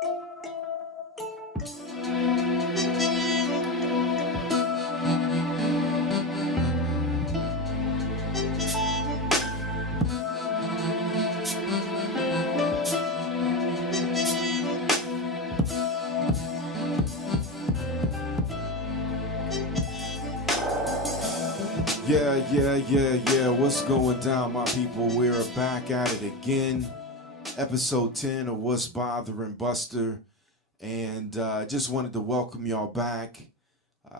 Yeah. What's going down, my people? We're back at it again. Episode 10 of What's Bothering Buster. And just wanted to welcome y'all back.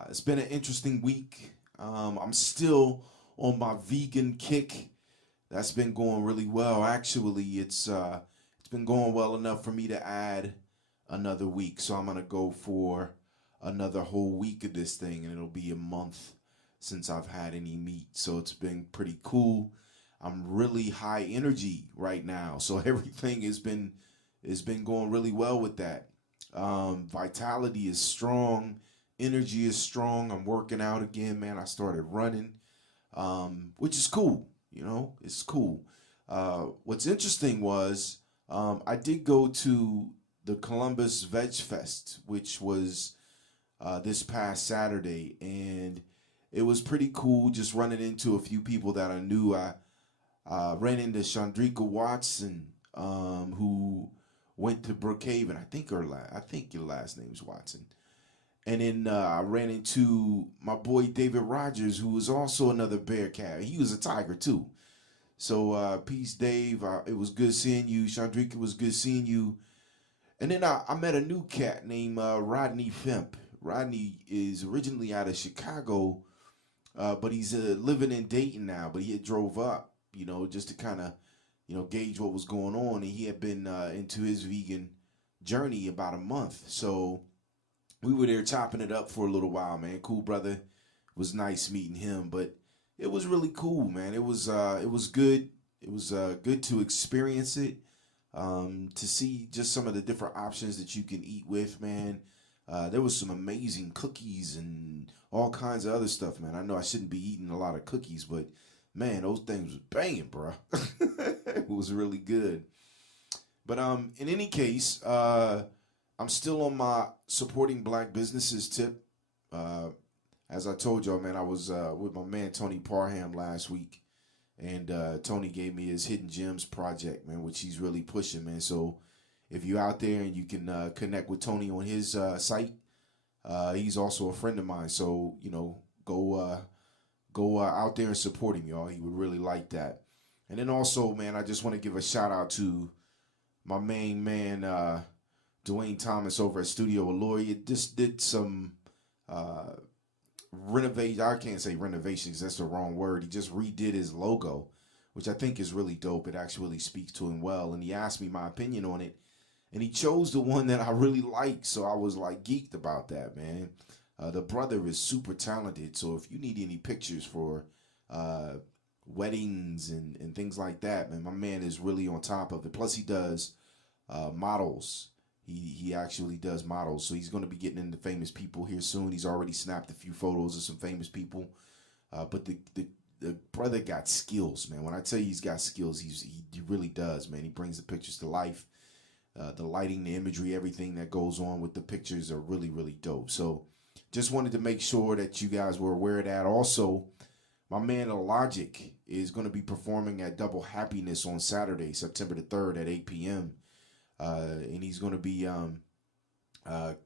It's been an interesting week. I'm still on my vegan kick. That's been going really well. Actually, it's been going well enough for me to add another week. So I'm going to go for another whole week of this thing, and it'll be a month since I've had any meat. So it's been pretty cool. I'm really high energy right now. So everything has been going really well with that. Vitality is strong. Energy is strong. I'm working out again, man. I started running, which is cool. You know, it's cool. What's interesting was I did go to the Columbus Veg Fest, which was this past Saturday, and it was pretty cool just running into a few people that I knew. I ran into Chandrika Watson, who went to Brookhaven. I think your last name's Watson. And then I ran into my boy David Rogers, who was also another Bearcat. He was a Tiger too. So peace, Dave. It was good seeing you. Chandrika, was good seeing you. And then I met a new cat named Rodney Fimp. Rodney is originally out of Chicago, but he's living in Dayton now. But he had drove up, just to kind of, gauge what was going on. And he had been into his vegan journey about a month. So we were there chopping it up for a little while, man. Cool brother. It was nice meeting him. But it was really cool, man. It was good. It was good to experience it, to see just some of the different options that you can eat with, man. There was some amazing cookies and all kinds of other stuff, man. I know I shouldn't be eating a lot of cookies, but man, those things was banging, bro. It was really good. But in any case, I'm still on my supporting black businesses tip. As I told y'all, man, I was with my man Tony Parham last week, and Tony gave me his Hidden Gems project, man, which he's really pushing, man. So if you're out there and you can connect with Tony on his site, he's also a friend of mine. So, go out there and support him, y'all. He would really like that. And then also, man, I just want to give a shout out to my main man, Dwayne Thomas over at Studio Allure. It just did some renovation. I can't say renovations. That's the wrong word. He just redid his logo, which I think is really dope. It actually speaks to him well. And he asked me my opinion on it. And he chose the one that I really like, so I was like geeked about that, man. The brother is super talented, so if you need any pictures for weddings and things like that, man, my man is really on top of it. Plus, he does models. He actually does models, so he's going to be getting into famous people here soon. He's already snapped a few photos of some famous people, but the brother got skills, man. When I tell you he's got skills, he really does, man. He brings the pictures to life. The lighting, the imagery, everything that goes on with the pictures are really, really dope. So just wanted to make sure that you guys were aware of that. Also, my man Logic is going to be performing at Double Happiness on Saturday, September the 3rd at 8 p.m. And he's going to be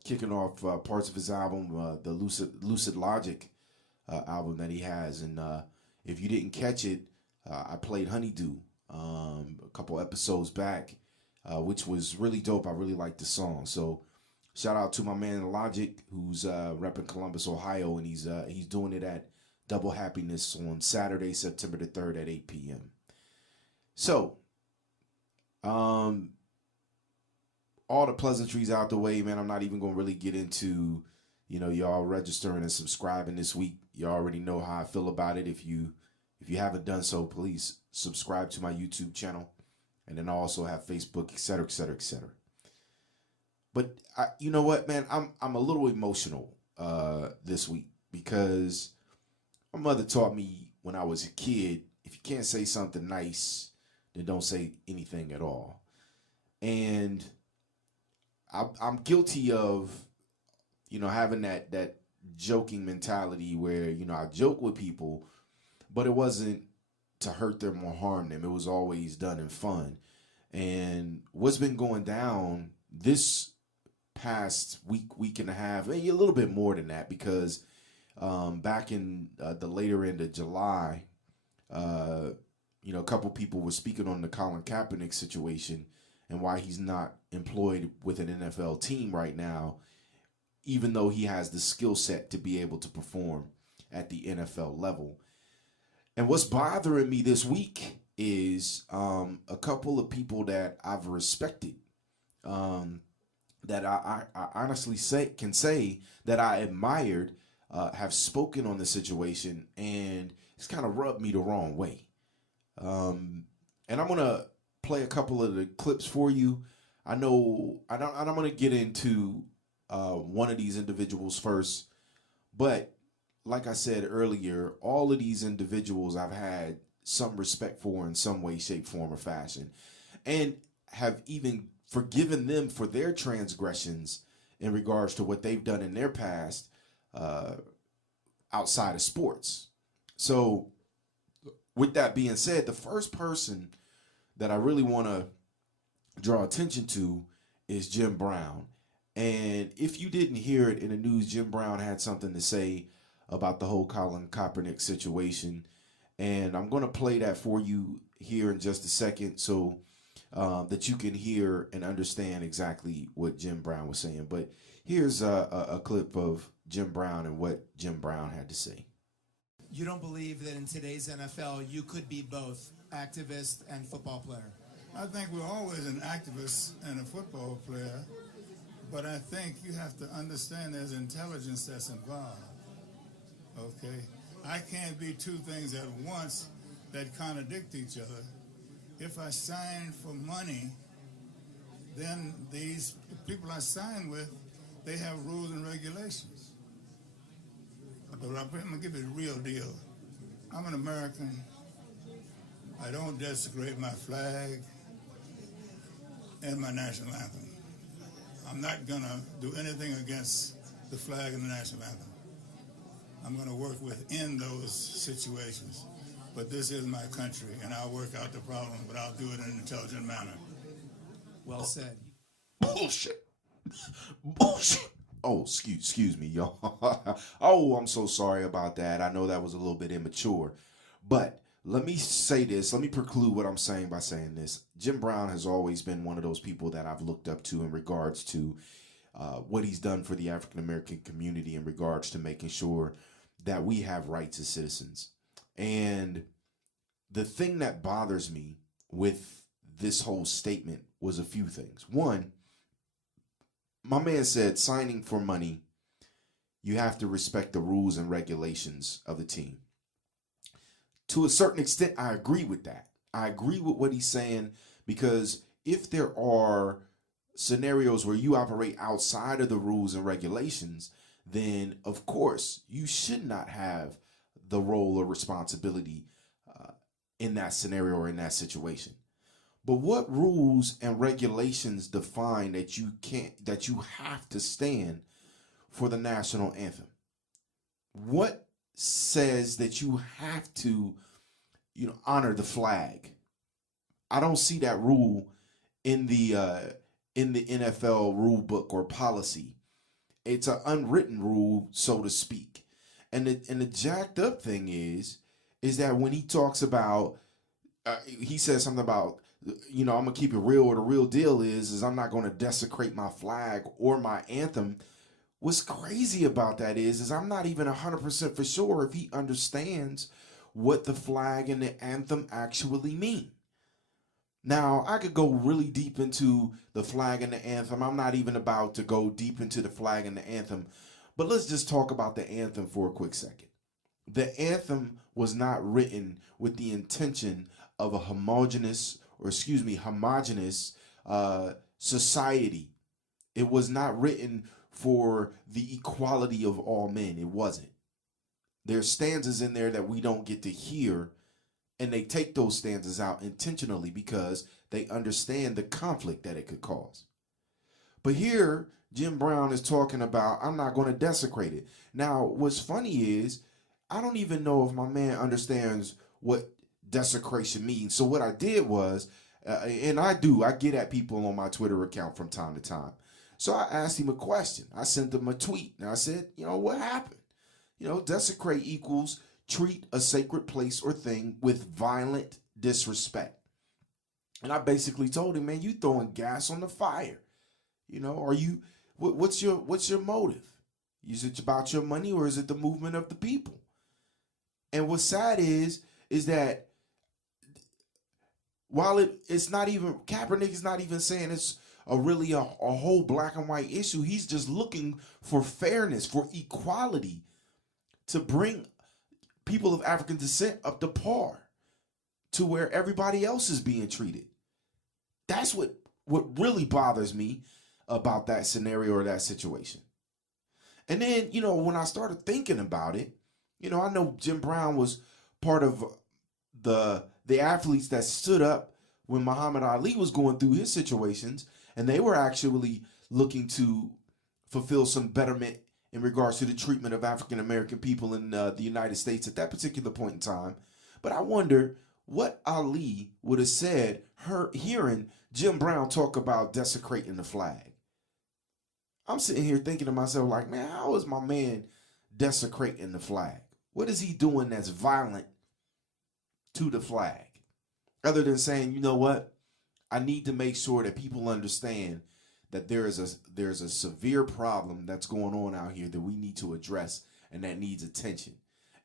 kicking off parts of his album, the Lucid Logic album that he has. And if you didn't catch it, I played Honeydew a couple episodes back. Which was really dope. I really liked the song. So shout out to my man Logic, who's repping Columbus, Ohio, and he's doing it at Double Happiness on Saturday, September the 3rd at 8 p.m. So, all the pleasantries out the way, man. I'm not even going to really get into, y'all registering and subscribing this week. You already know how I feel about it. If you haven't done so, please subscribe to my YouTube channel. And then I also have Facebook, et cetera, et cetera, et cetera. But you know what, man? I'm a little emotional this week because my mother taught me when I was a kid, if you can't say something nice, then don't say anything at all. And I'm guilty of, having that joking mentality where, I joke with people, but it wasn't to hurt them or harm them. It was always done in fun. And what's been going down this past week and a half, maybe a little bit more than that, because back in the later end of July, a couple people were speaking on the Colin Kaepernick situation and why he's not employed with an NFL team right now, even though he has the skill set to be able to perform at the NFL level. And what's bothering me this week is a couple of people that I've respected, that I honestly can say that I admired, have spoken on the situation, and it's kind of rubbed me the wrong way. And I'm gonna play a couple of the clips for you. I'm gonna get into one of these individuals first, but like I said earlier, all of these individuals I've had some respect for in some way, shape, form, or fashion, and have even forgiven them for their transgressions in regards to what they've done in their past outside of sports. So with that being said, the first person that I really want to draw attention to is Jim Brown. And if you didn't hear it in the news, Jim Brown had something to say about the whole Colin Kaepernick situation. And I'm going to play that for you here in just a second so that you can hear and understand exactly what Jim Brown was saying. But here's a clip of Jim Brown and what Jim Brown had to say. You don't believe that in today's NFL you could be both activist and football player? I think we're always an activist and a football player, but I think you have to understand there's intelligence that's involved. Okay? I can't be two things at once that contradict each other. If I sign for money, then these people I sign with, they have rules and regulations. But I'm going to give you the real deal. I'm an American. I don't desecrate my flag and my national anthem. I'm not going to do anything against the flag and the national anthem. I'm going to work within those situations. But this is my country, and I'll work out the problem, but I'll do it in an intelligent manner. Well said. Bullshit. Bullshit. Oh, excuse me, y'all. Oh, I'm so sorry about that. I know that was a little bit immature. But let me say this. Let me preclude what I'm saying by saying this. Jim Brown has always been one of those people that I've looked up to in regards to what he's done for the African-American community in regards to making sure that we have rights as citizens. And the thing that bothers me with this whole statement was a few things. One, my man said signing for money, you have to respect the rules and regulations of the team. To a certain extent, I agree with that. I agree with what he's saying, because if there are scenarios where you operate outside of the rules and regulations, then of course you should not have the role or responsibility in that scenario or in that situation. But what rules and regulations define that you have to stand for the national anthem? What says that you have to, honor the flag? I don't see that rule in the NFL rule book or policy. It's an unwritten rule, so to speak. And the jacked up thing is that when he talks about, he says something about, I'm going to keep it real, or the real deal is I'm not going to desecrate my flag or my anthem. What's crazy about that is I'm not even 100% for sure if he understands what the flag and the anthem actually mean. Now, I could go really deep into the flag and the anthem. I'm not even about to go deep into the flag and the anthem, but let's just talk about the anthem for a quick second. The anthem was not written with the intention of a homogenous society. It was not written for the equality of all men. It wasn't. There's stanzas in there that we don't get to hear, and they take those stanzas out intentionally because they understand the conflict that it could cause. But here, Jim Brown is talking about, I'm not going to desecrate it. Now, what's funny is, I don't even know if my man understands what desecration means. So what I did was, and I get at people on my Twitter account from time to time. So I asked him a question. I sent him a tweet, and I said, what happened? Desecrate equals treat a sacred place or thing with violent disrespect. And I basically told him, man, you throwing gas on the fire. Are you, what's your motive? Is it about your money, or is it the movement of the people? And what's sad is that while it's not even, Kaepernick is not even saying it's really a whole black and white issue. He's just looking for fairness, for equality, to bring people of African descent up to par to where everybody else is being treated. That's what really bothers me about that scenario or that situation. And then, when I started thinking about it, I know Jim Brown was part of the athletes that stood up when Muhammad Ali was going through his situations, and they were actually looking to fulfill some betterment in regards to the treatment of African American people in the United States at that particular point in time. But I wonder what Ali would have said hearing Jim Brown talk about desecrating the flag. I'm sitting here thinking to myself, like, man, how is my man desecrating the flag? What is he doing that's violent to the flag? Other than saying, you know what? I need to make sure that people understand that there's a severe problem that's going on out here that we need to address and that needs attention.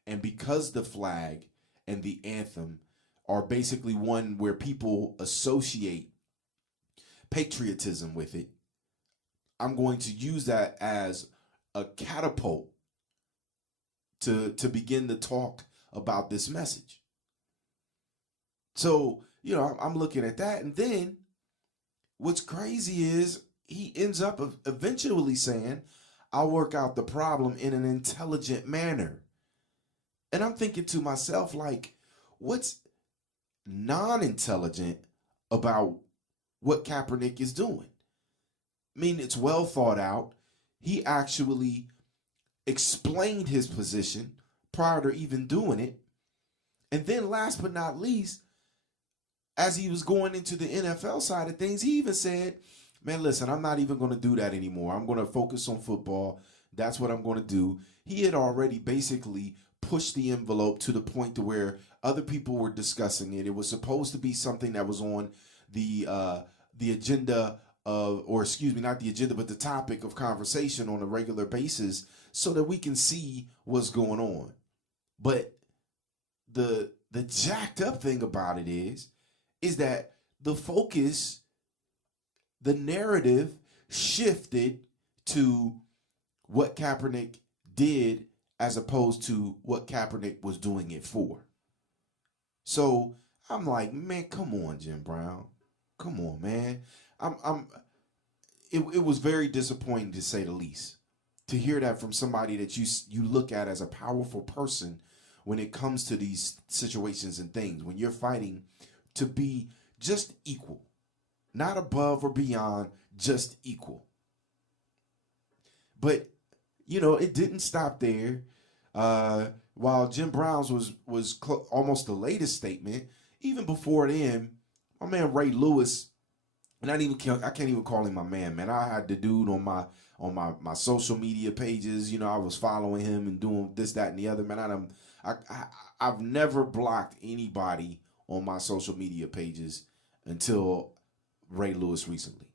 And because the flag and the anthem are basically one where people associate patriotism with it, I'm going to use that as a catapult to begin to talk about this message. So, I'm looking at that, and then what's crazy is he ends up eventually saying, I'll work out the problem in an intelligent manner. And I'm thinking to myself, like, what's non-intelligent about what Kaepernick is doing? I mean, it's well thought out. He actually explained his position prior to even doing it. And then last but not least, as he was going into the NFL side of things, he even said, man, listen, I'm not even going to do that anymore. I'm going to focus on football. That's what I'm going to do. He had already basically pushed the envelope to the point to where other people were discussing it. It was supposed to be something that was on the agenda of, or excuse me, not the agenda, but the topic of conversation on a regular basis so that we can see what's going on. But the jacked up thing about it is that the focus, the narrative shifted to what Kaepernick did as opposed to what Kaepernick was doing it for. So I'm like, man, come on, Jim Brown. Come on, man. It was very disappointing, to say the least, to hear that from somebody that you look at as a powerful person when it comes to these situations and things, when you're fighting to be just equal, not above or beyond, just equal. But, it didn't stop there. While Jim Brown's was almost the latest statement, even before then, my man Ray Lewis, and I can't even call him my man. I had the dude on my social media pages. I was following him and doing this, that, and the other. Man, I've never blocked anybody on my social media pages until Ray Lewis recently.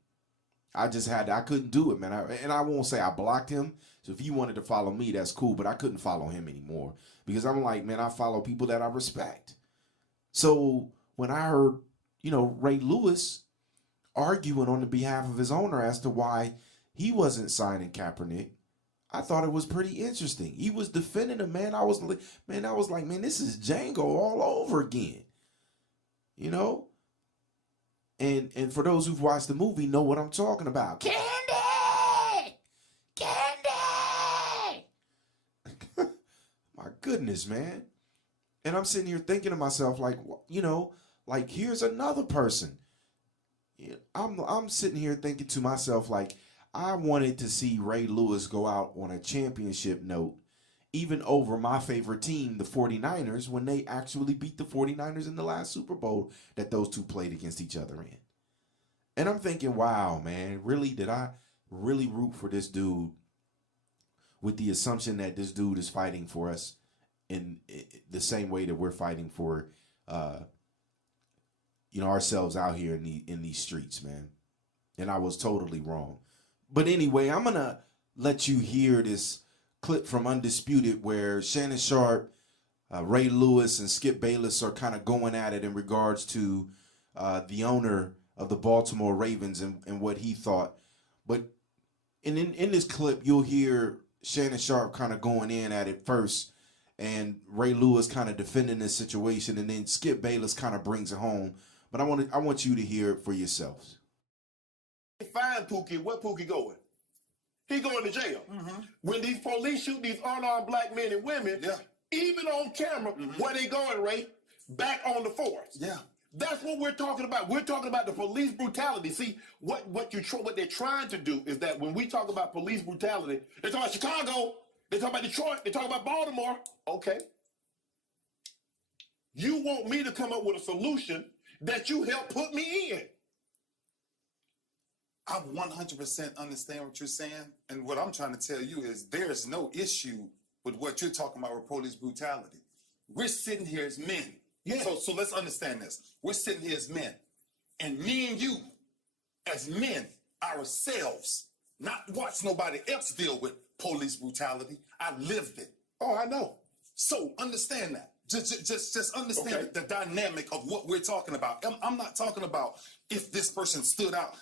I couldn't do it, man. And I won't say I blocked him. So if you wanted to follow me, that's cool. But I couldn't follow him anymore because I'm like, man, I follow people that I respect. So when I heard, Ray Lewis arguing on the behalf of his owner as to why he wasn't signing Kaepernick, I thought it was pretty interesting. He was defending him, man. I was like, man, this is Django all over again. And for those who've watched the movie know what I'm talking about. Candy! My goodness, man. And I'm sitting here thinking to myself, like, here's another person. I'm sitting here thinking to myself, like, I wanted to see Ray Lewis go out on a championship note, even over my favorite team, the 49ers, when they actually beat the 49ers in the last Super Bowl that those two played against each other in. And I'm thinking, wow, man, really, did I really root for this dude with the assumption that this dude is fighting for us in the same way that we're fighting for, ourselves out here in these streets, man. And I was totally wrong. But anyway, I'm going to let you hear this clip from Undisputed where Shannon Sharpe, Ray Lewis, and Skip Bayless are kind of going at it in regards to the owner of the Baltimore Ravens and what he thought. But in this clip, you'll hear Shannon Sharpe kind of going in at it first, and Ray Lewis kind of defending this situation, and then Skip Bayless kind of brings it home. But I want you to hear it for yourselves. Find Pookie. Where Pookie going? He going to jail. Mm-hmm. When these police shoot these unarmed black men and women, even on camera, where they going, Ray? Back on the force. Yeah. That's what we're talking about. We're talking about the police brutality. See, what they're trying to do is that when we talk about police brutality, they talk about Chicago, they talk about Detroit, they talk about Baltimore. Okay. You want me to come up with a solution that you helped put me in. I 100% understand what you're saying. And what I'm trying to tell you is there's no issue with what you're talking about with police brutality. We're sitting here as men. Yeah. So let's understand this. We're sitting here as men. And me and you, as men, ourselves, not watch nobody else deal with police brutality. I lived it. Oh, I know. So understand that. Just understand the dynamic of what we're talking about. I'm not talking about if this person stood out.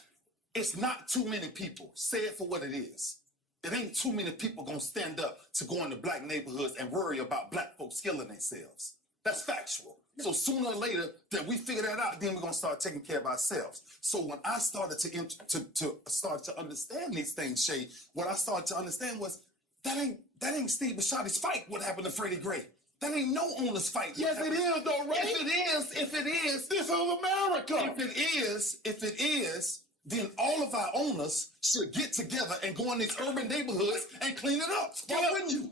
It's not too many people. Say it for what it is. It ain't too many people gonna stand up to go into black neighborhoods and worry about black folks killing themselves. That's factual. So sooner or later that we figure that out, then we're gonna start taking care of ourselves. So when I started to start to understand these things, Shay, what I started to understand was that ain't Steve Bishotti's fight. What happened to Freddie Gray? That ain't no owner's fight. Yes, it is, though, Ray. If it is, this is America. If it is, then all of our owners should get together and go in these urban neighborhoods and clean it up. Why wouldn't you?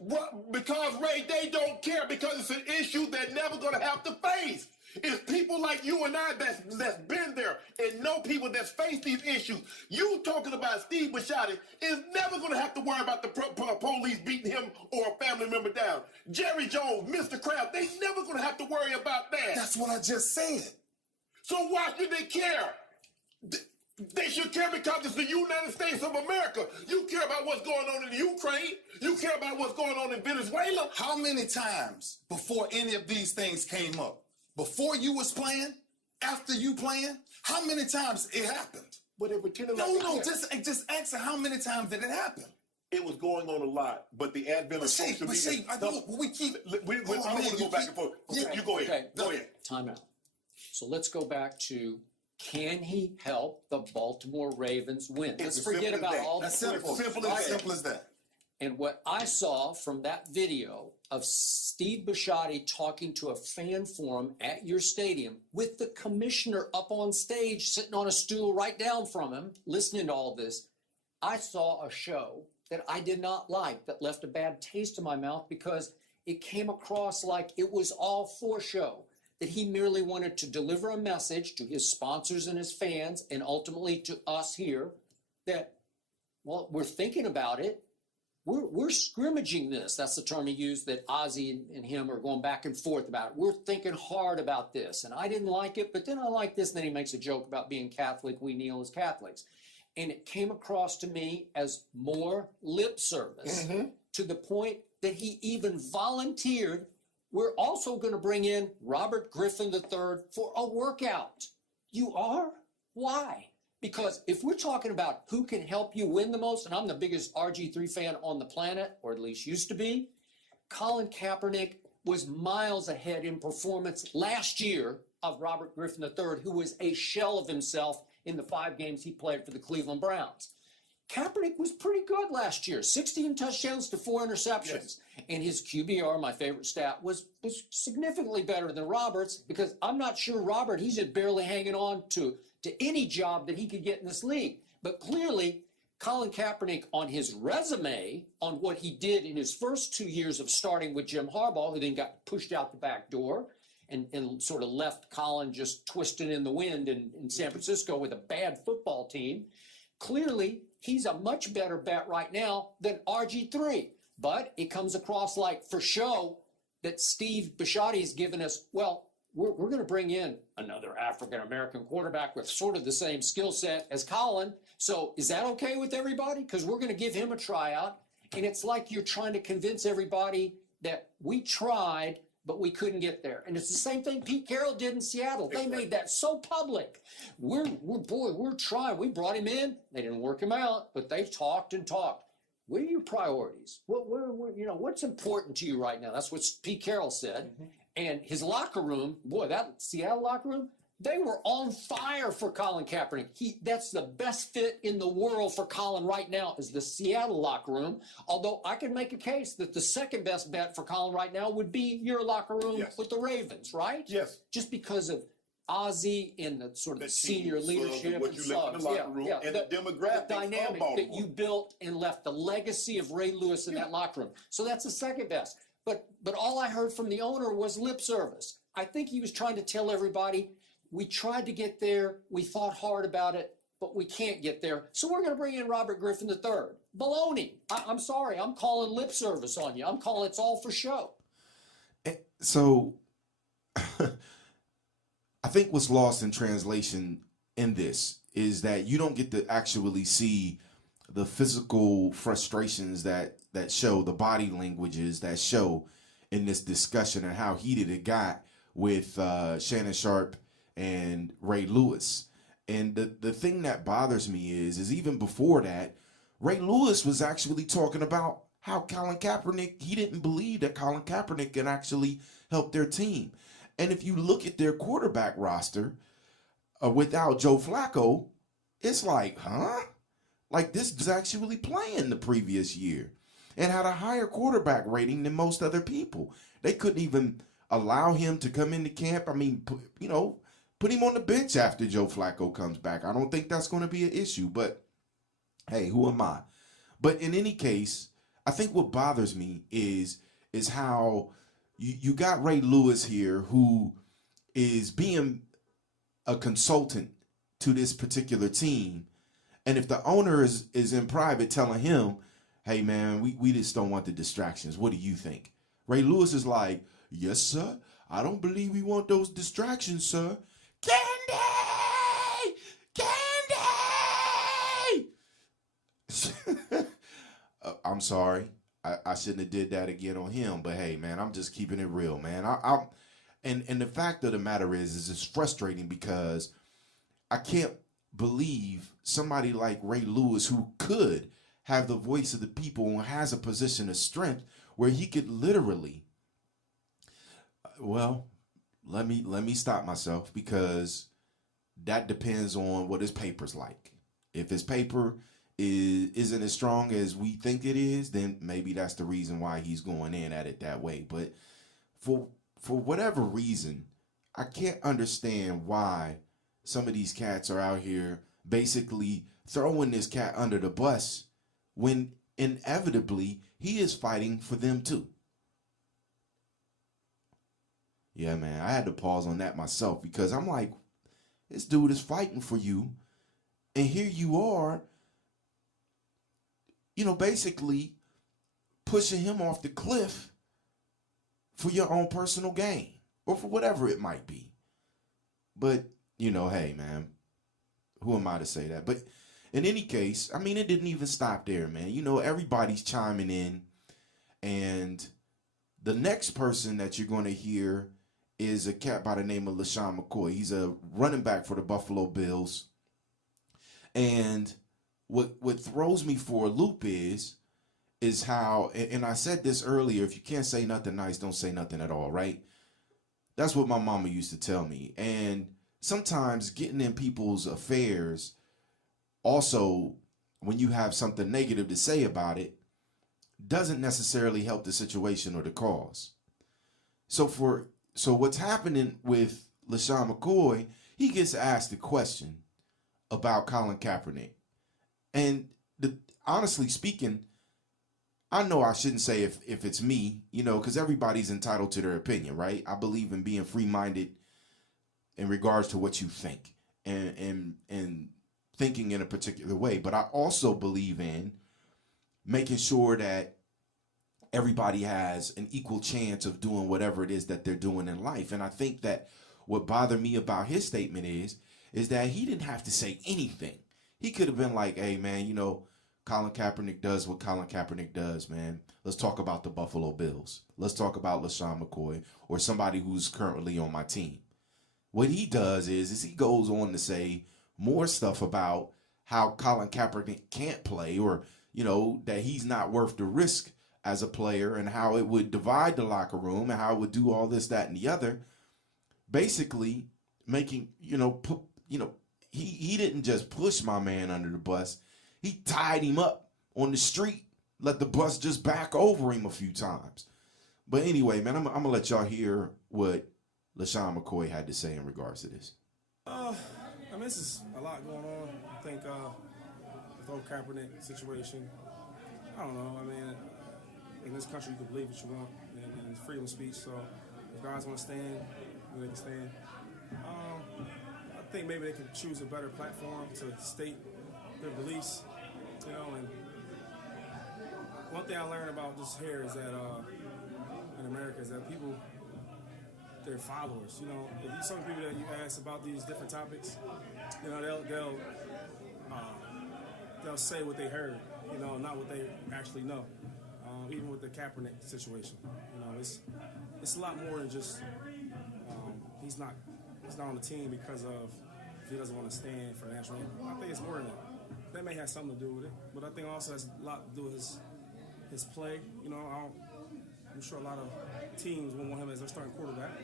Because, Ray, they don't care because it's an issue they're never going to have to face. It's people like you and I that's been there and know people that's faced these issues. You talking about Steve Bisciotti is never going to have to worry about the police beating him or a family member down. Jerry Jones, Mr. Kraft, they never going to have to worry about that. That's what I just said. So why should they care? They should care because it's the United States of America. You care about what's going on in Ukraine. You care about what's going on in Venezuela. How many times before any of these things came up? Before you was playing? After you playing? How many times it happened? But they pretended just answer how many times did it happen? It was going on a lot, but the advent of social media. I don't want to go back and forth. Yeah. You go ahead. Okay, go ahead. Time out. So let's go back to, can he help the Baltimore Ravens win? Let's forget about all the simple as that. And what I saw from that video of Steve Bisciotti talking to a fan forum at your stadium with the commissioner up on stage, sitting on a stool right down from him, listening to all this, I saw a show that I did not like, that left a bad taste in my mouth because it came across like it was all for show, that he merely wanted to deliver a message to his sponsors and his fans and ultimately to us here that, well, we're thinking about it. We're scrimmaging this. That's the term he used, that Ozzy and him are going back and forth about it. We're thinking hard about this. And I didn't like it, but then I like this. And then he makes a joke about being Catholic. We kneel as Catholics. And it came across to me as more lip service to the point that he even volunteered. We're also going to bring in Robert Griffin III for a workout. You are? Why? Because if we're talking about who can help you win the most, and I'm the biggest RG3 fan on the planet, or at least used to be, Colin Kaepernick was miles ahead in performance last year of Robert Griffin III, who was a shell of himself in the 5 games he played for the Cleveland Browns. Kaepernick was pretty good last year, 16 touchdowns to 4 interceptions. Yes. And his QBR, my favorite stat, was significantly better than Robert's, because I'm not sure Robert, he's just barely hanging on to any job that he could get in this league. But clearly, Colin Kaepernick, on his resume, on what he did in his first 2 years of starting with Jim Harbaugh, who then got pushed out the back door and sort of left Colin just twisting in the wind in San Francisco with a bad football team. Clearly, he's a much better bet right now than RG3. But it comes across like, for show, that Steve Bisciotti's given us, well, we're going to bring in another African-American quarterback with sort of the same skill set as Colin. So is that okay with everybody? Because we're going to give him a tryout. And it's like you're trying to convince everybody that we tried, but we couldn't get there. And it's the same thing Pete Carroll did in Seattle. They made that so public. We're trying. We brought him in. They didn't work him out, but they talked and talked. What are your priorities? What's important to you right now? That's what Pete Carroll said. And his locker room, boy, that Seattle locker room, they were on fire for Colin Kaepernick. That's the best fit in the world for Colin right now is the Seattle locker room. Although I could make a case that the second best bet for Colin right now would be your locker room with the Ravens, right? Yes. Just because of Ozzie and the sort of the senior leadership what and you left in the locker room and the demographics dynamic that you built and left, the legacy of Ray Lewis in that locker room. So that's the second best. But all I heard from the owner was lip service. I think he was trying to tell everybody, we tried to get there, we thought hard about it, but we can't get there. So we're going to bring in Robert Griffin III. Baloney. I'm sorry, I'm calling lip service on you. I'm calling it's all for show. So I think what's lost in translation in this is that you don't get to actually see the physical frustrations that show, the body languages that show in this discussion and how heated it got with Shannon Sharpe and Ray Lewis. And the thing that bothers me is even before that, Ray Lewis was actually talking about how Colin Kaepernick, he didn't believe that Colin Kaepernick can actually help their team. And if you look at their quarterback roster without Joe Flacco, it's like, huh? Like this was actually playing the previous year and had a higher quarterback rating than most other people. They couldn't even allow him to come into camp. I mean, put him on the bench after Joe Flacco comes back. I don't think that's going to be an issue, but hey, who am I? But in any case, I think what bothers me is how you got Ray Lewis here, who is being a consultant to this particular team. And if the owner is in private telling him, hey, man, we just don't want the distractions. What do you think? Ray Lewis is like, yes, sir. I don't believe we want those distractions, sir. Candy! Candy! I'm sorry. I shouldn't have did that again on him. But, hey, man, I'm just keeping it real, man. And the fact of the matter is it's frustrating because I can't believe somebody like Ray Lewis, who could have the voice of the people and has a position of strength where he could literally, well, let me stop myself, because that depends on what his paper's like. If his paper isn't as strong as we think it is, then maybe that's the reason why he's going in at it that way. But for whatever reason, I can't understand why some of these cats are out here basically throwing this cat under the bus when inevitably he is fighting for them too. Yeah, man, I had to pause on that myself, because I'm like, this dude is fighting for you, and here you are, basically pushing him off the cliff for your own personal gain or for whatever it might be. But, hey, man, who am I to say that? But in any case, I mean, it didn't even stop there, man. Everybody's chiming in, and the next person that you're going to hear is a cat by the name of LeSean McCoy. He's a running back for the Buffalo Bills. And what throws me for a loop is how, and I said this earlier, if you can't say nothing nice, don't say nothing at all, right? That's what my mama used to tell me. And sometimes getting in people's affairs, also, when you have something negative to say about it, doesn't necessarily help the situation or the cause. So what's happening with LeSean McCoy, he gets asked a question about Colin Kaepernick. And honestly speaking, I know I shouldn't say if it's me, because everybody's entitled to their opinion, right? I believe in being free-minded in regards to what you think and thinking in a particular way. But I also believe in making sure that everybody has an equal chance of doing whatever it is that they're doing in life. And I think that what bothered me about his statement is that he didn't have to say anything. He could have been like, hey, man, Colin Kaepernick does what Colin Kaepernick does, man. Let's talk about the Buffalo Bills. Let's talk about LeSean McCoy or somebody who's currently on my team. What he does is he goes on to say more stuff about how Colin Kaepernick can't play or, that he's not worth the risk as a player and how it would divide the locker room and how it would do all this, that, and the other. Basically making, he didn't just push my man under the bus. He tied him up on the street, let the bus just back over him a few times. But anyway, man, I'm going to let y'all hear what LeSean McCoy had to say in regards to this. This is a lot going on. I think the whole Kaepernick situation, I don't know. In this country, you can believe what you want, and it's freedom of speech. So if guys want to stand, they can stand. I think maybe they can choose a better platform to state their beliefs, and one thing I learned about this here is that in America is that people, they're followers. If you some people that you ask about these different topics, they'll say what they heard, not what they actually know. Even with the Kaepernick situation, it's a lot more than just he's not on the team because of he doesn't want to stand for the national anthem. I think it's more than that. That may have something to do with it, but I think also has a lot to do with his play. I'm sure a lot of teams will want him as their starting quarterback.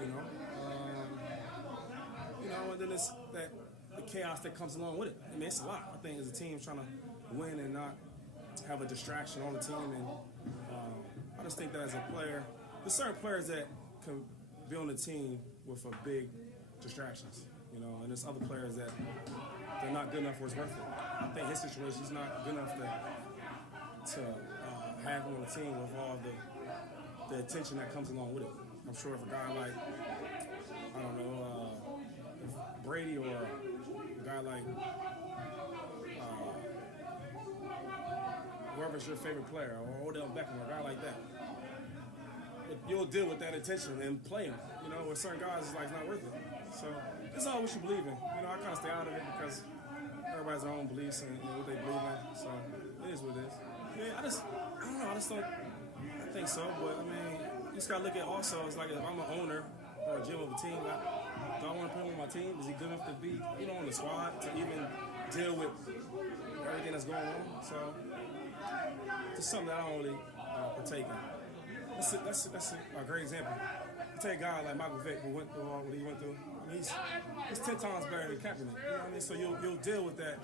And then it's that the chaos that comes along with it. It's a lot. I think as a team trying to win and not have a distraction on the team, and I just think that as a player, there's certain players that can be on the team with a big distractions, and there's other players that they're not good enough for it's worth it. I think his situation is not good enough to have him on the team with all the attention that comes along with it. I'm sure if a guy like, I don't know, if Brady or a guy like whoever's your favorite player, or Odell Beckham, or a guy like that, but you'll deal with that attention and play him. With certain guys, it's not worth it. So it's all what you believe in. I kind of stay out of it because everybody has their own beliefs and what they believe in. So it is what it is. I don't know. I think so. But you just gotta look at also. It's like if I'm an owner or a GM of a team, do I want to put him on my team? Is he good enough to be, on the squad to even deal with everything that's going on? So it's something that I don't really partake in. That's a great example. You take a guy like Michael Vick who went through all what he went through. He's 10 times better than Kaepernick. So you'll deal with that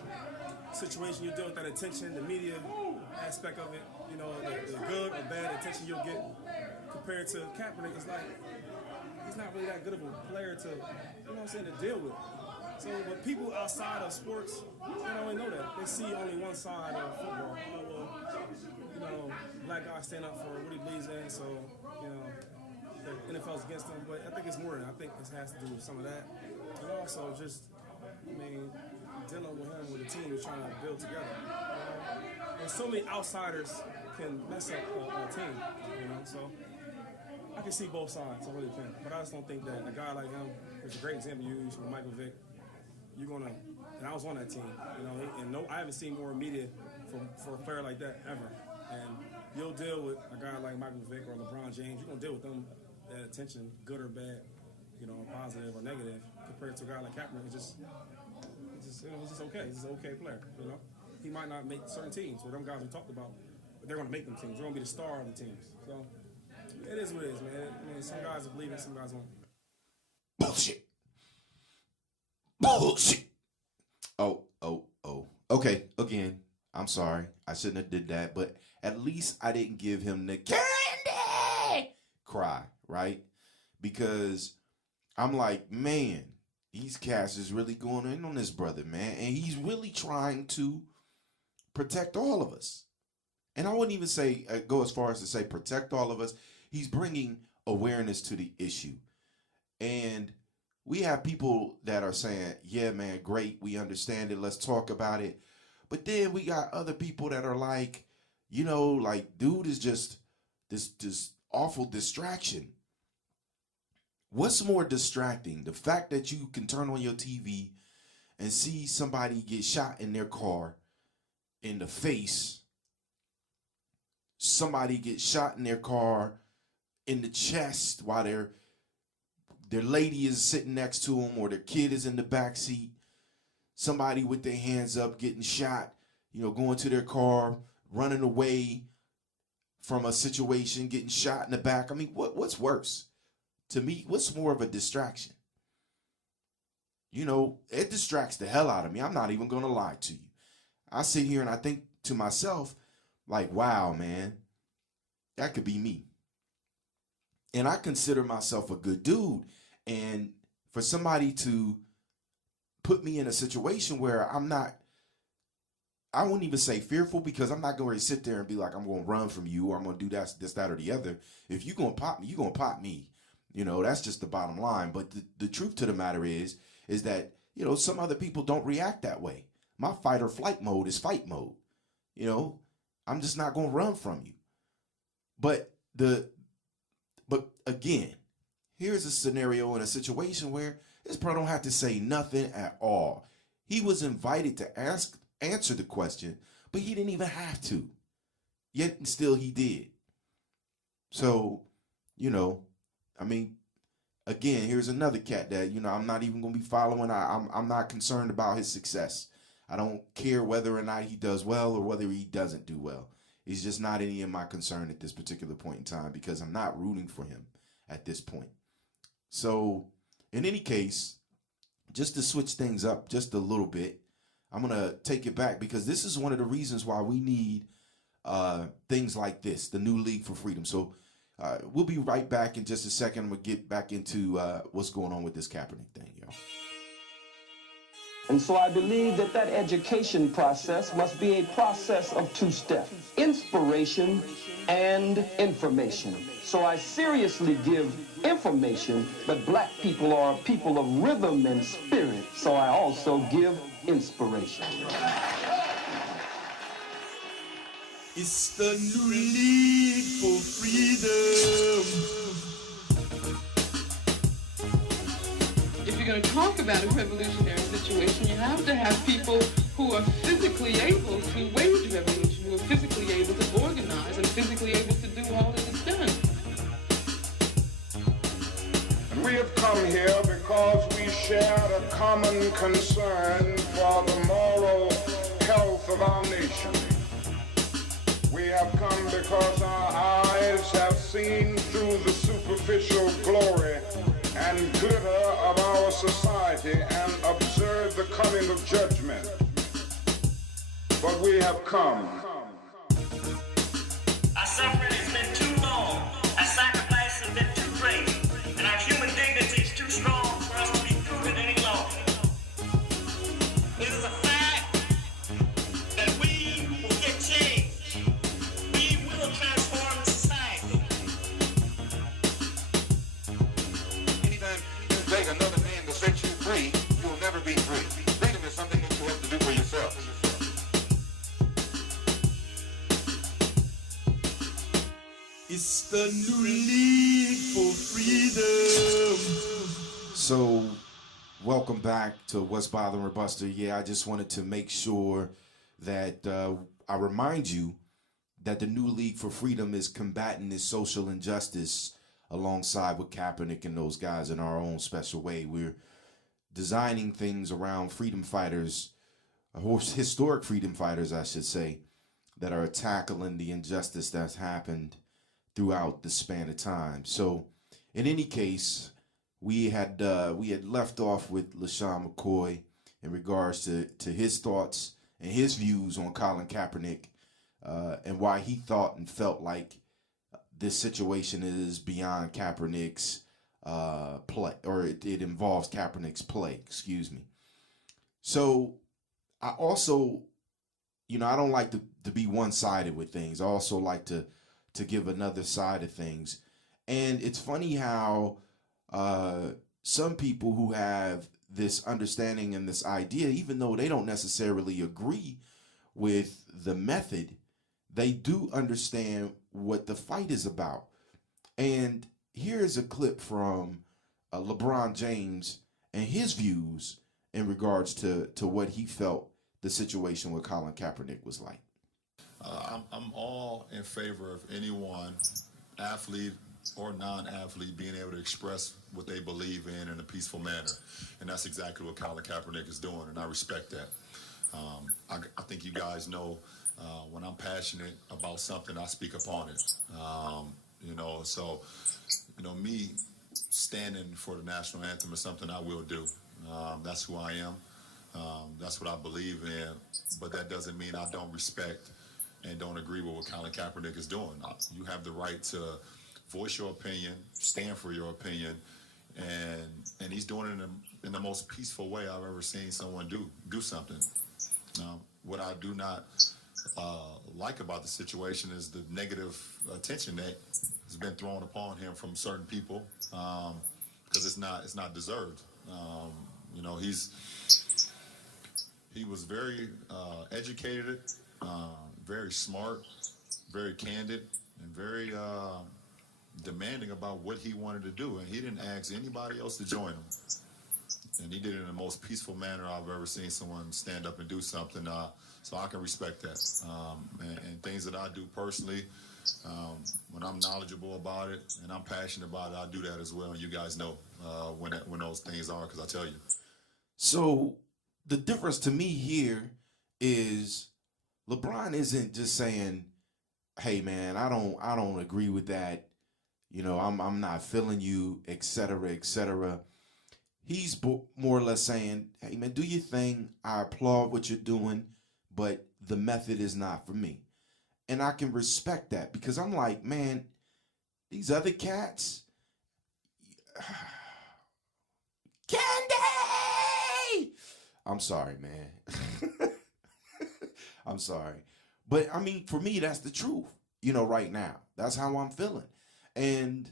situation. You'll deal with that attention, the media aspect of it. The good or bad attention you'll get compared to Kaepernick. It's like he's not really that good of a player to, to deal with. So, but people outside of sports, they don't really know that. They see only one side of football. Black guys stand up for what he believes in, so, the NFL's against him. But I think it's more than that. I think this has to do with some of that. And also just, dealing with him, with a team who's trying to build together. And so many outsiders can mess up a team, so I can see both sides, I really can. But I just don't think that a guy like him, there's a great example you use from Michael Vick, and I was on that team, I haven't seen more media for a player like that ever. And you'll deal with a guy like Michael Vick or LeBron James, you're going to deal with them, that attention, good or bad, positive or negative, compared to a guy like Kaepernick. He's just okay. He's an okay player, He might not make certain teams, or them guys we talked about, but they're going to make them teams. They're going to be the star of the teams. So it is what it is, man. Some guys believe it, some guys won't. Bullshit. Oh. Okay, again, I'm sorry. I shouldn't have did that, but at least I didn't give him the candy cry, right? Because I'm like, man, these cats is really going in on this brother, man. And he's really trying to protect all of us. And I wouldn't even say go as far as to say protect all of us. He's bringing awareness to the issue. And we have people that are saying, yeah, man, great. We understand it. Let's talk about it. But then we got other people that are like, you know, like, dude is just this awful distraction. What's more distracting? The fact that you can turn on your TV and see somebody get shot in their car in the face. Somebody get shot in their car in the chest while their lady is sitting next to them or their kid is in the back seat. Somebody with their hands up getting shot, you know, going to their car, running away from a situation, getting shot in the back. I mean, what's worse? To me, what's more of a distraction? You know, it distracts the hell out of me. I'm not even going to lie to you. I sit here and I think to myself, like, wow, man, that could be me. And I consider myself a good dude. And for somebody to put me in a situation where I wouldn't even say fearful, because I'm not going to sit there and be like, I'm going to run from you or I'm going to do this, that, or the other. If you're going to pop me, you're going to pop me. You know, that's just the bottom line. But the truth to the matter is that, you know, some other people don't react that way. My fight or flight mode is fight mode. You know, I'm just not going to run from you. But again, here's a scenario and a situation where this bro don't have to say nothing at all. He was invited to answer the question, but he didn't even have to. Yet and still he did. So, you know, I mean, again, here's another cat that, you know, I'm not even going to be following. I'm not concerned about his success. I don't care whether or not he does well or whether he doesn't do well. It's just not any of my concern at this particular point in time, because I'm not rooting for him at this point. So in any case, just to switch things up just a little bit, I'm going to take it back, because this is one of the reasons why we need things like this, the new League for Freedom. So we'll be right back in just a second. I'm going to get back into what's going on with this Kaepernick thing, y'all. And so I believe that education process must be a process of two steps: inspiration and information. So I seriously give information, but black people are people of rhythm and spirit, so I also give inspiration. It's the new League for Freedom. If you're going to talk about a revolutionary situation, you have to have people who are physically able to wage revolution, who are physically able to organize and physically able to do all that is done. And we have come here because we share a common concern for the moral health of our nation. We have come because our eyes have seen through the superficial glory and glitter of our society and observed the coming of judgment. But we have come. Our suffering has been too long. Our sacrifice has been too great. And our human dignity is too strong for us to be proven any longer. It is a fact that we will get changed. We will transform society. Anytime you beg another man to set you free, you will never be free. Freedom is something that you have to do for yourself. It's the new League for Freedom. So, welcome back to What's Bothering Buster. Yeah, I just wanted to make sure that I remind you that the new League for Freedom is combating this social injustice alongside with Kaepernick and those guys in our own special way. We're designing things around freedom fighters, historic freedom fighters, I should say, that are tackling the injustice that's happened throughout the span of time. So, in any case, we had left off with LeSean McCoy in regards to his thoughts and his views on Colin Kaepernick, and why he thought and felt like this situation is beyond Kaepernick's play, or it involves Kaepernick's play. Excuse me. So, I also I don't like to be one-sided with things. I also like to give another side of things. And it's funny how some people who have this understanding and this idea, even though they don't necessarily agree with the method, they do understand what the fight is about. And here's a clip from LeBron James and his views in regards to what he felt the situation with Colin Kaepernick was like. I'm all in favor of anyone, athlete or non-athlete, being able to express what they believe in a peaceful manner. And that's exactly what Colin Kaepernick is doing, and I respect that. I think you guys know when I'm passionate about something, I speak upon it. Me standing for the national anthem is something I will do. That's who I am. That's what I believe in. But that doesn't mean I don't respect and don't agree with what Colin Kaepernick is doing. You have the right to voice your opinion, stand for your opinion, and he's doing it in the most peaceful way I've ever seen someone do something. What I do not like about the situation is the negative attention that has been thrown upon him from certain people, because it's not deserved. He was very educated, very smart, very candid, and very demanding about what he wanted to do, and he didn't ask anybody else to join him. And he did it in the most peaceful manner I've ever seen someone stand up and do something. So I can respect that. And things that I do personally, when I'm knowledgeable about it and I'm passionate about it, I do that as well. And you guys know when those things are, because I tell you. So the difference to me here is LeBron isn't just saying, "Hey man, I don't agree with that. I'm not feeling you, etc., etc." He's more or less saying, "Hey man, do your thing. I applaud what you're doing, but the method is not for me." And I can respect that, because I'm like, man, these other cats, Candy! I'm sorry, man. I'm sorry. But I mean, for me, that's the truth, right now. That's how I'm feeling. And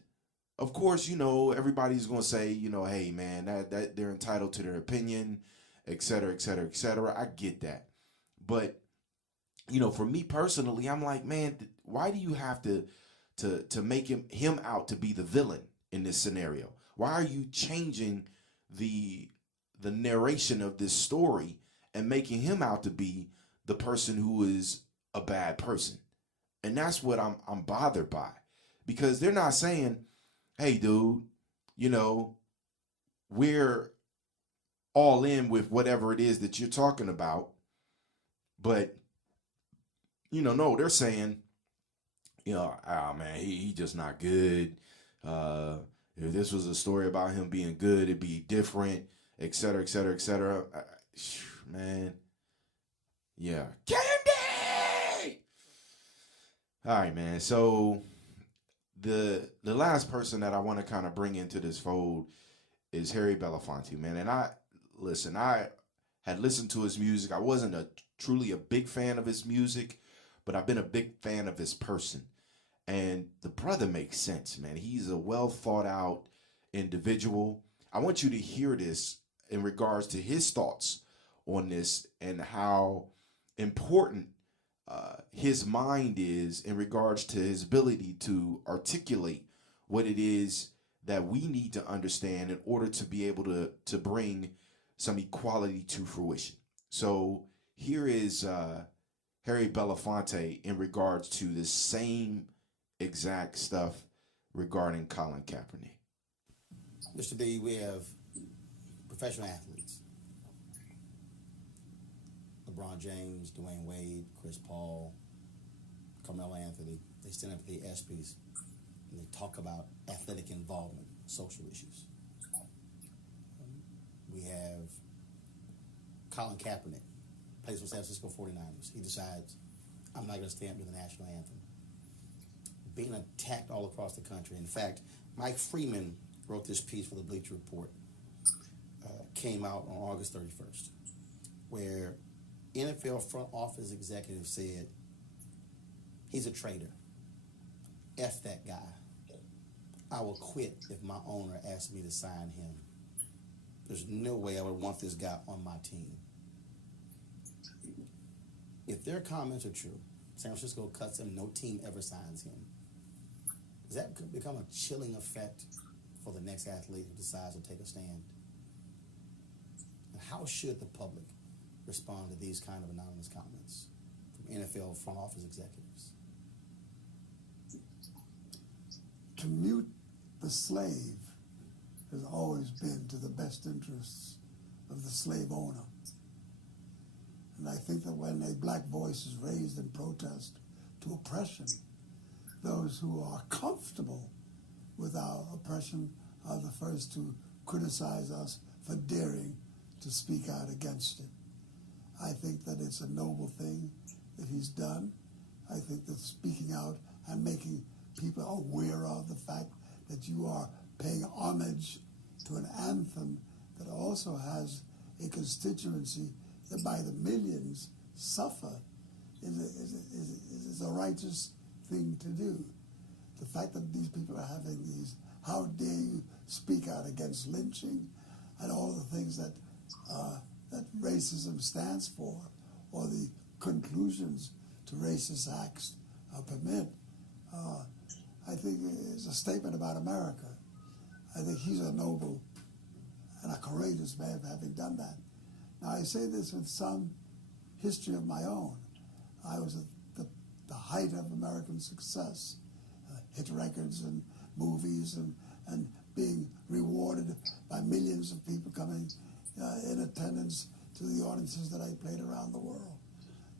of course, everybody's going to say, hey, man, that they're entitled to their opinion, et cetera, et cetera, et cetera. I get that. But, for me personally, I'm like, man, why do you have to make him out to be the villain in this scenario? Why are you changing the narration of this story and making him out to be the person who is a bad person? And that's what I'm bothered by, because they're not saying, hey, dude, we're all in with whatever it is that you're talking about. But, no, they're saying, man, he just not good. If this was a story about him being good, it'd be different, et cetera, et cetera, et cetera. Man, yeah. Candy! All right, man. So the last person that I want to kind of bring into this fold is Harry Belafonte, man. And I had listened to his music. I wasn't truly a big fan of his music, but I've been a big fan of his person. And the brother makes sense, man. He's a well thought out individual. I want you to hear this in regards to his thoughts on this and how important his mind is in regards to his ability to articulate what it is that we need to understand in order to be able to bring some equality to fruition. So here is Harry Belafonte in regards to the same exact stuff regarding Colin Kaepernick. Mr. B, we have professional athletes. LeBron James, Dwayne Wade, Chris Paul, Carmelo Anthony. They stand up at the ESPYs and they talk about athletic involvement, social issues. We have Colin Kaepernick, plays for San Francisco 49ers. He decides, I'm not going to stand up to the national anthem. Being attacked all across the country. In fact, Mike Freeman wrote this piece for the Bleacher Report, came out on August 31st, where NFL front office executive said, he's a traitor. F that guy. I will quit if my owner asked me to sign him. There's no way I would want this guy on my team. If their comments are true, San Francisco cuts him, no team ever signs him. Does that become a chilling effect for the next athlete who decides to take a stand? And how should the public respond to these kind of anonymous comments from NFL front office executives? To mute the slave has always been to the best interests of the slave owner. And I think that when a black voice is raised in protest to oppression, those who are comfortable with our oppression are the first to criticize us for daring to speak out against it. I think that it's a noble thing that he's done. I think that speaking out and making people aware of the fact that you are paying homage to an anthem that also has a constituency that by the millions suffer is a righteous thing to do. The fact that these people are having these, how dare you speak out against lynching and all the things that that racism stands for, or the conclusions to racist acts permit, I think is a statement about America. I think he's a noble and a courageous man for having done that. Now, I say this with some history of my own. I was at the height of American success, hit records and movies and being rewarded by millions of people coming in attendance to the audiences that I played around the world.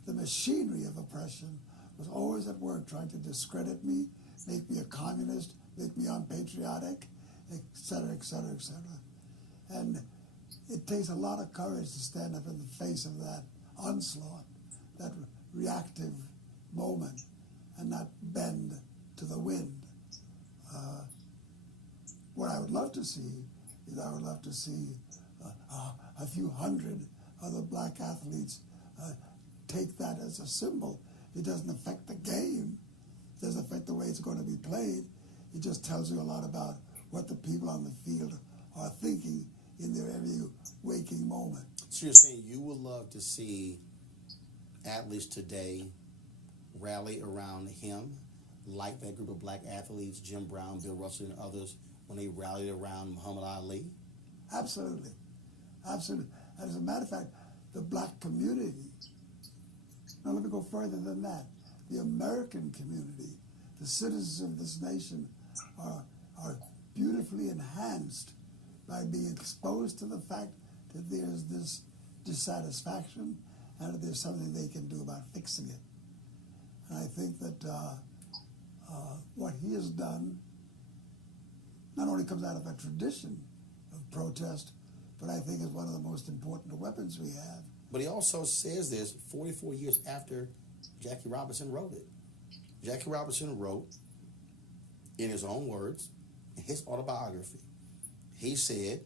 The machinery of oppression was always at work trying to discredit me, make me a communist, make me unpatriotic, et cetera, et cetera, et cetera. And it takes a lot of courage to stand up in the face of that onslaught, that reactive moment, and not bend to the wind. What I would love to see is I would love to see a few hundred other black athletes take that as a symbol. It doesn't affect the game. It doesn't affect the way it's going to be played. It just tells you a lot about what the people on the field are thinking in their every waking moment. So you're saying you would love to see athletes today rally around him, like that group of black athletes, Jim Brown, Bill Russell, and others, when they rallied around Muhammad Ali? Absolutely. Absolutely. And as a matter of fact, the black community, now let me go further than that, the American community, the citizens of this nation are beautifully enhanced by being exposed to the fact that there's this dissatisfaction and that there's something they can do about fixing it. And I think that what he has done not only comes out of a tradition of protest, but I think is one of the most important weapons we have. But he also says this 44 years after Jackie Robinson wrote it. Jackie Robinson wrote, in his own words, in his autobiography, he said,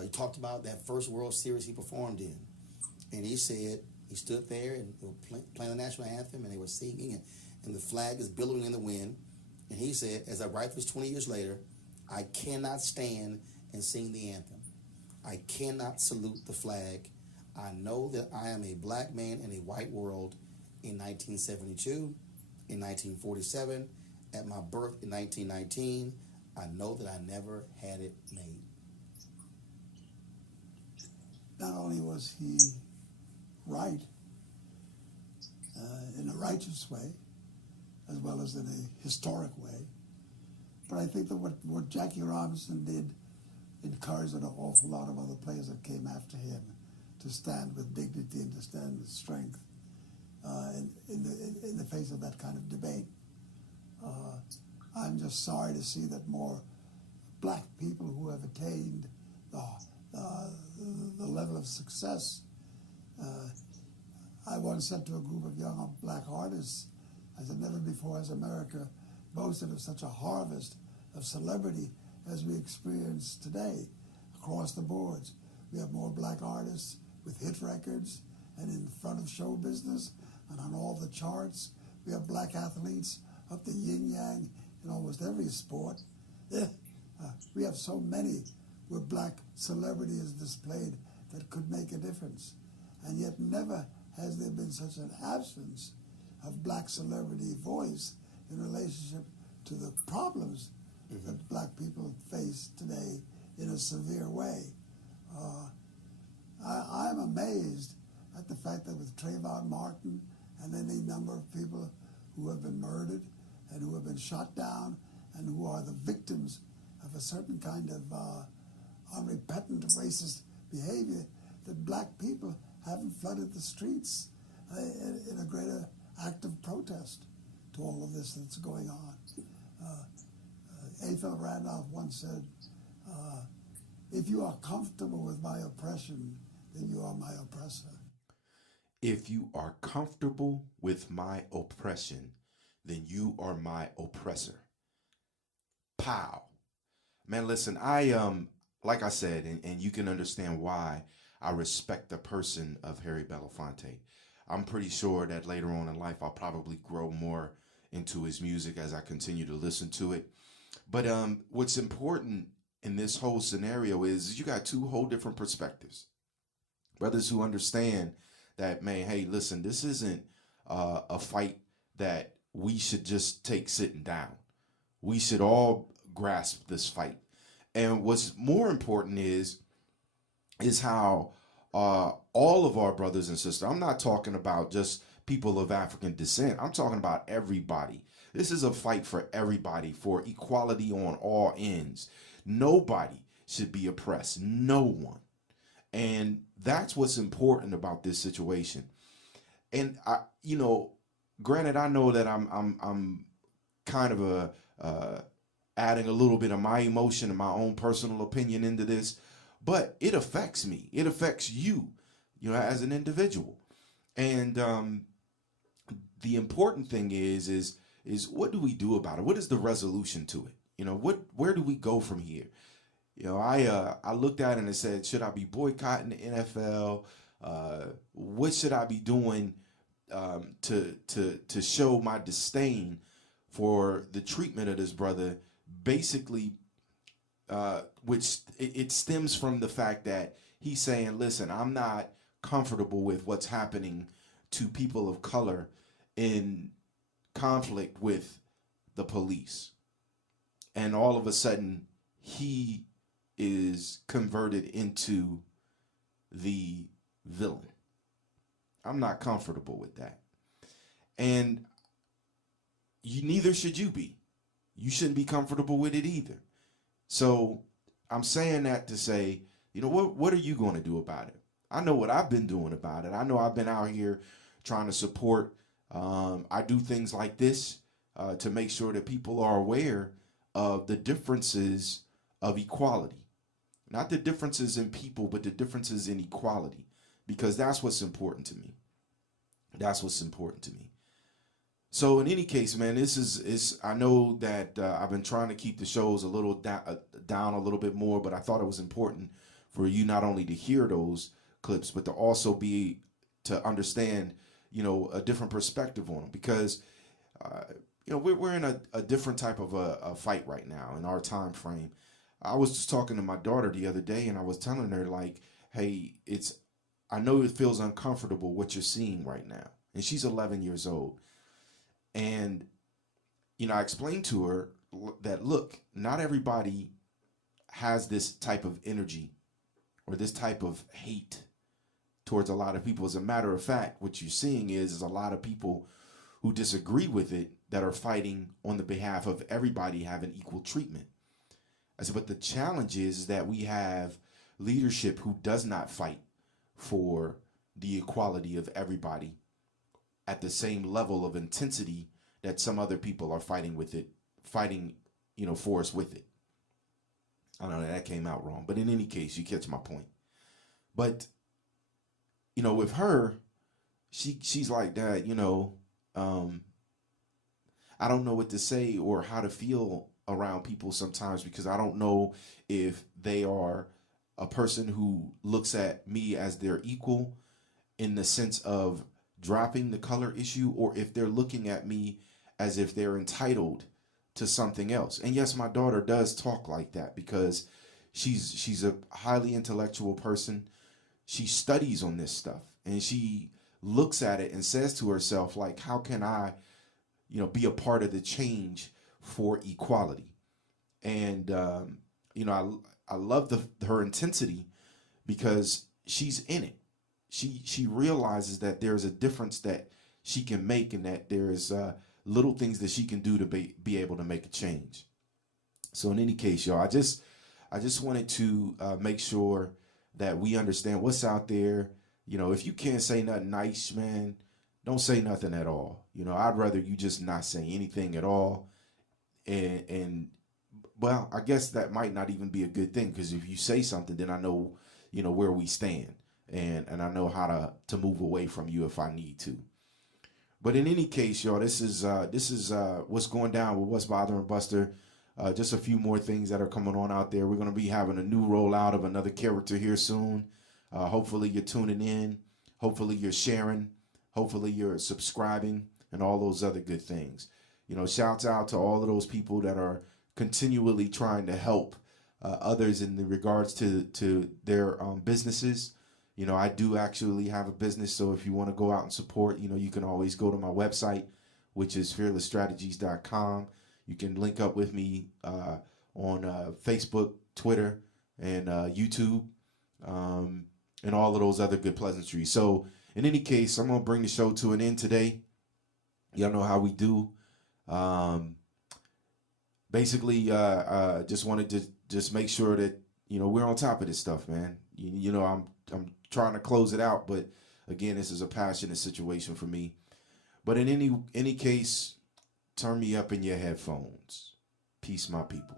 he talked about that first World Series he performed in. And he said, he stood there and they were playing the national anthem and they were singing and the flag is billowing in the wind. And he said, as I write this 20 years later, I cannot stand and sing the anthem. I cannot salute the flag. I know that I am a black man in a white world in 1972, in 1947, at my birth in 1919. I know that I never had it made. Not only was he right in a righteous way, as well as in a historic way, but I think that what Jackie Robinson did encouraged an awful lot of other players that came after him to stand with dignity and to stand with strength in the face of that kind of debate. I'm just sorry to see that more black people who have attained the level of success. I once said to a group of young black artists, I said, never before has America boasted of such a harvest of celebrity as we experience today across the boards. We have more black artists with hit records and in front of show business and on all the charts. We have black athletes up the yin-yang in almost every sport. We have so many where black celebrity is displayed that could make a difference. And yet never has there been such an absence of black celebrity voice in relationship to the problems that black people face today in a severe way. I'm amazed at the fact that with Trayvon Martin and any number of people who have been murdered and who have been shot down and who are the victims of a certain kind of unrepentant racist behavior, that black people haven't flooded the streets in a greater act of protest to all of this that's going on. A. Randolph once said, if you are comfortable with my oppression, then you are my oppressor. If you are comfortable with my oppression, then you are my oppressor. Pow. Man, listen, like I said, and you can understand why I respect the person of Harry Belafonte. I'm pretty sure that later on in life, I'll probably grow more into his music as I continue to listen to it. But what's important in this whole scenario is you got two whole different perspectives. Brothers who understand that, man, hey, listen, this isn't a fight that we should just take sitting down. We should all grasp this fight. And what's more important is how all of our brothers and sisters, I'm not talking about just people of African descent. I'm talking about everybody. This is a fight for everybody, for equality on all ends. Nobody should be oppressed. No one. And that's what's important about this situation. And granted, I know that I'm kind of adding a little bit of my emotion and my own personal opinion into this, but it affects me. It affects you, as an individual. And the important thing is what do we do about it? What is the resolution to it? Where do we go from here? I looked at it and it said, should I be boycotting the NFL? What should I be doing to show my disdain for the treatment of this brother? Basically, which it stems from the fact that he's saying, listen, I'm not comfortable with what's happening to people of color in conflict with the police. And all of a sudden, he is converted into the villain. I'm not comfortable with that. And neither should you be. You shouldn't be comfortable with it either. So I'm saying that to say, what are you going to do about it? I know what I've been doing about it. I know I've been out here trying to support. I do things like this to make sure that people are aware of the differences of equality. Not the differences in people, but the differences in equality. Because that's what's important to me. That's what's important to me. So in any case, man, this is I know that I've been trying to keep the shows a little down a little bit more, but I thought it was important for you not only to hear those clips, but to also to understand, a different perspective on them. Because, we're in a different type of a fight right now in our time frame. I was just talking to my daughter the other day, and I was telling her, like, hey, I know it feels uncomfortable what you're seeing right now. And she's 11 years old. And, I explained to her that, look, not everybody has this type of energy or this type of hate towards a lot of people. As a matter of fact, what you're seeing is a lot of people who disagree with it that are fighting on the behalf of everybody having equal treatment. I said, but the challenge is that we have leadership who does not fight for the equality of everybody at the same level of intensity that some other people are fighting for us with it. I don't know, that came out wrong. But in any case, you catch my point. But, with her, she's like that, I don't know what to say or how to feel around people sometimes, because I don't know if they are a person who looks at me as their equal in the sense of dropping the color issue, or if they're looking at me as if they're entitled to something else. And yes, my daughter does talk like that because she's a highly intellectual person. She studies on this stuff and she looks at it and says to herself, like, how can I, be a part of the change for equality? And, I love her intensity because she's in it. She realizes that there's a difference that she can make and that there's little things that she can do to be able to make a change. So in any case, y'all, I just wanted to make sure that we understand what's out there. If you can't say nothing nice, man, don't say nothing at all. I'd rather you just not say anything at all. And well, I guess that might not even be a good thing, because if you say something, then I know, where we stand, and I know how to move away from you if I need to. But in any case, y'all, this is what's going down with What's Bothering Buster. Just a few more things that are coming on out there. We're going to be having a new rollout of another character here soon. Hopefully you're tuning in. Hopefully you're sharing. Hopefully you're subscribing and all those other good things. Shouts out to all of those people that are continually trying to help others in regards to their businesses. I do actually have a business, so if you want to go out and support, you can always go to my website, which is fearlessstrategies.com. You can link up with me on Facebook, Twitter, and YouTube, and all of those other good pleasantries. So in any case, I'm going to bring the show to an end today. Y'all know how we do. Basically, just wanted to just make sure that, we're on top of this stuff, man. I'm trying to close it out, but again, this is a passionate situation for me. But in any case, turn me up in your headphones. Peace, my people.